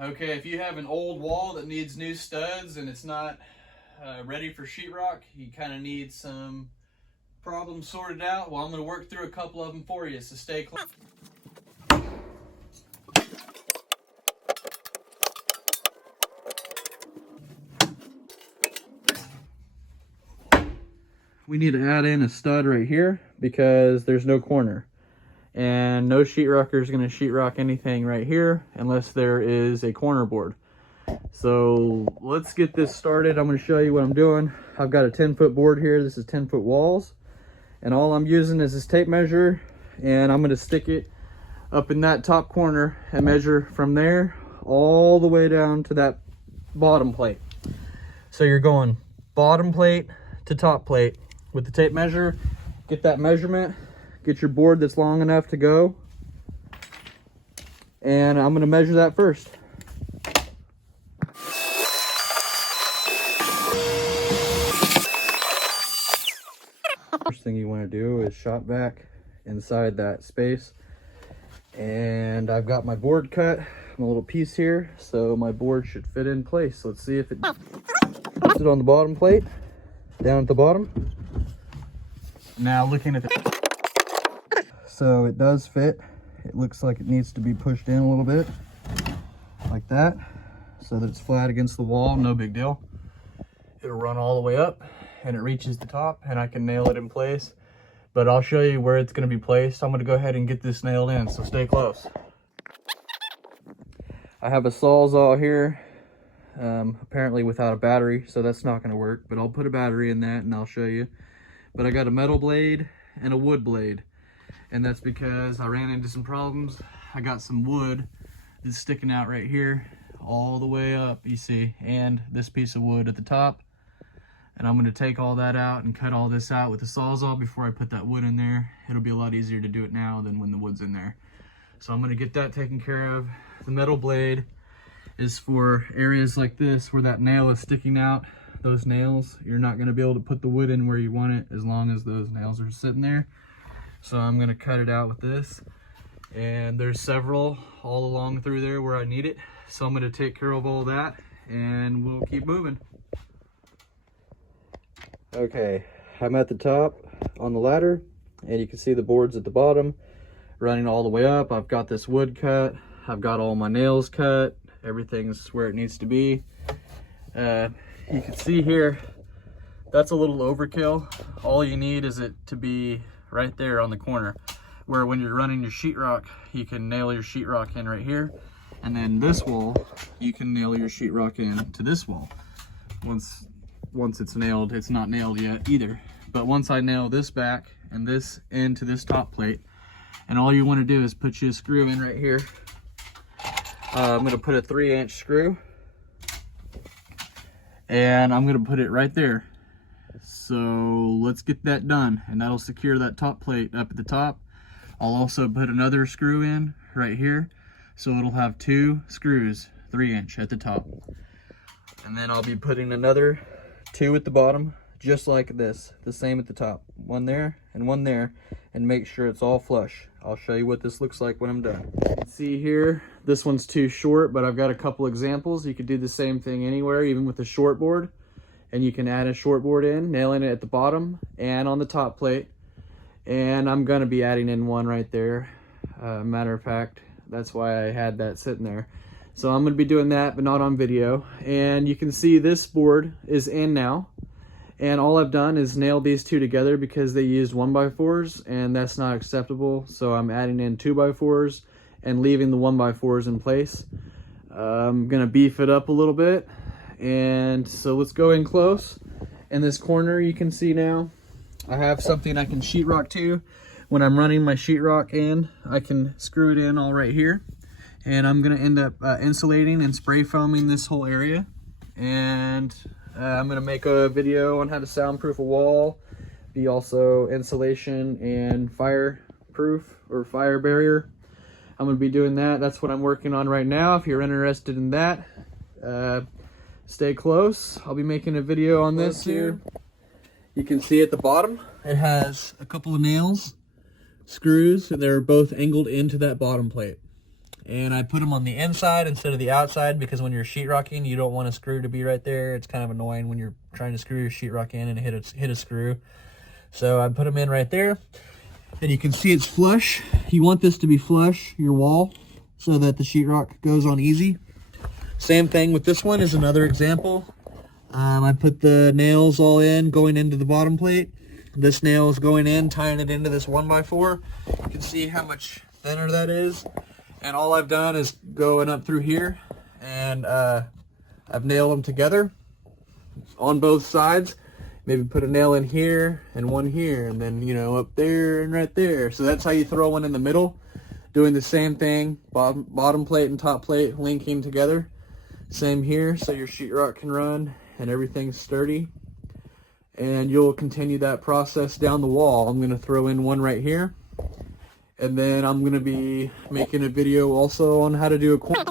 Okay, if you have an old wall that needs new studs and it's not ready for sheetrock, you kind of need some problems sorted out. Well, I'm going to work through a couple of them for you, so stay close. We need to add in a stud right here because there's no corner. And no sheetrocker is going to sheetrock anything right here unless there is a corner board. So let's get this started. I'm going to show you what I'm doing. I've got a 10-foot board here. This is 10-foot walls. And all I'm using is this tape measure. And I'm going to stick it up in that top corner and measure from there all the way down to that bottom plate. So you're going bottom plate to top plate with the tape measure. Get that measurement. Get your board that's long enough to go. And I'm going to measure that first. First thing you want to do is shot back inside that space. And I've got my board cut, my little piece here, so my board should fit in place. Let's see if it puts it on the bottom plate, down at the bottom. Now looking at the... So it does fit. It looks like it needs to be pushed in a little bit, like that, so that it's flat against the wall, no big deal. It'll run all the way up and it reaches the top and I can nail it in place. But I'll show you where it's going to be placed. I'm going to go ahead and get this nailed in, so stay close. I have a Sawzall here, apparently without a battery, so that's not going to work, but I'll put a battery in that and I'll show you. But I got a metal blade and a wood blade, and that's because I ran into some problems. I got some wood that's sticking out right here all the way up, you see, and this piece of wood at the top. And I'm going to take all that out and cut all this out with the Sawzall before I put that wood in there. It'll be a lot easier to do it now than when the wood's in there. So I'm going to get that taken care of. The metal blade is for areas like this where that nail is sticking out. Those nails, you're not going to be able to put the wood in where you want it as long as those nails are sitting there. So I'm going to cut it out with this. And there's several all along through there where I need it. So I'm going to take care of all that and we'll keep moving. Okay, I'm at the top on the ladder and you can see the boards at the bottom running all the way up. I've got this wood cut. I've got all my nails cut. Everything's where it needs to be. You can see here, that's a little overkill. All you need is it to be right there on the corner, where when you're running your sheetrock, you can nail your sheetrock in right here. And then this wall, you can nail your sheetrock in to this wall. Once it's nailed, it's not nailed yet either. But once I nail this back and this into this top plate, and all you want to do is put you a screw in right here. I'm going to put a 3-inch screw and I'm going to put it right there. So let's get that done, and that'll secure that top plate up at the top. I'll also put another screw in right here, so it'll have 2 screws, 3-inch at the top. And then I'll be putting another 2 at the bottom, just like this, the same at the top. 1 there and 1 there, and make sure it's all flush. I'll show you what this looks like when I'm done. See here, this one's too short, but I've got a couple examples. You could do the same thing anywhere, even with a short board. And you can add a short board in, nailing it at the bottom and on the top plate. And I'm gonna be adding in one right there. Matter of fact, that's why I had that sitting there. So I'm gonna be doing that, but not on video. And you can see this board is in now. And all I've done is nailed these 2 together because they used 1x4s and that's not acceptable. So I'm adding in 2x4s and leaving the 1x4s in place. I'm gonna beef it up a little bit. And so let's go in close. In this corner you can see now, I have something I can sheetrock to. When I'm running my sheetrock in, I can screw it in all right here. And I'm gonna end up insulating and spray foaming this whole area. And I'm gonna make a video on how to soundproof a wall, be also insulation and fireproof or fire barrier. I'm gonna be doing that. That's what I'm working on right now. If you're interested in that, stay close. I'll be making a video on this here. You can see at the bottom, it has a couple of nails, screws, and they're both angled into that bottom plate. And I put them on the inside instead of the outside because when you're sheetrocking, you don't want a screw to be right there. It's kind of annoying when you're trying to screw your sheetrock in and hit a screw. So I put them in right there. And you can see it's flush. You want this to be flush, your wall, so that the sheetrock goes on easy. Same thing with this one is another example. I put the nails all in, going into the bottom plate. This nail is going in, tying it into this 1x4. You can see how much thinner that is. And all I've done is going up through here, and I've nailed them together on both sides. Maybe put a nail in here and one here, and then, you know, up there and right there. So that's how you throw one in the middle. Doing the same thing, bottom plate and top plate linking together. Same here, so your sheetrock can run and everything's sturdy. And you'll continue that process down the wall. I'm going to throw in one right here. And then I'm going to be making a video also on how to do a corner.